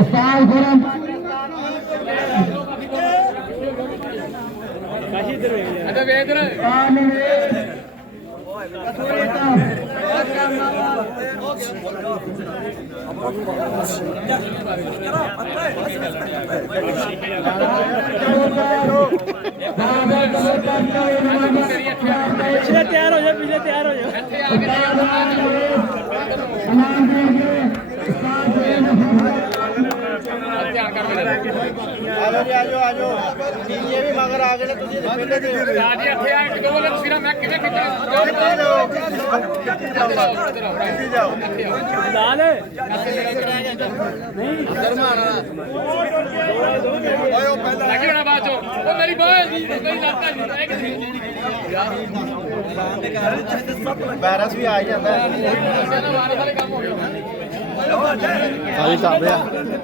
ਉਸਤਾਦ ਗੁਰਮ ਕਾਸ਼ੀ ਇਧਰ ਵੇਖ ਲੈ ਅੱਛਾ ਵੇ ਇਧਰ ਪਿਛਲੇ ਤਿਆਰ ਹੋ ਜਾ ਪਿਛਲੇ ਤਿਆਰ ਹੋ ਜਾ ਇੱਥੇ ਆ ਕੇ ਧਿਆਨ ਕਰ ਮੇਰੇ ਆਜੋ ਇਹ ਵੀ ਮਗਰ ਆ ਗਏ ਨੇ ਤੁਸੀਂ ਪਹਿਲੇ ਦੇ ਰਾਜੀ ਇੱਥੇ ਆ ਇੱਕ ਦੋ ਵਾਰ ਸਿਰਾ ਮੈਂ ਕਿਵੇਂ ਖਿੱਚਾਂ ਲਾਲ ਲੱਗੀ ਹੋਣਾ ਬਾਅਦ ਚੋਂ ਉਹ ਮੇਰੀ ਬਾਹ ਜੀ ਮੇਰੀ ਲੱਤ ਆ ਜੀ ਇਹ ਕਿੱਥੇ ਵਾਇਰਸ ਵੀ ਆ ਜਾਂਦਾ ਵਾਰ ਵਾਲੇ ਕੰਮ ਹੋ ਗਿਆ ਸਾਰੀ ਚੱਲ ਰਿਹਾ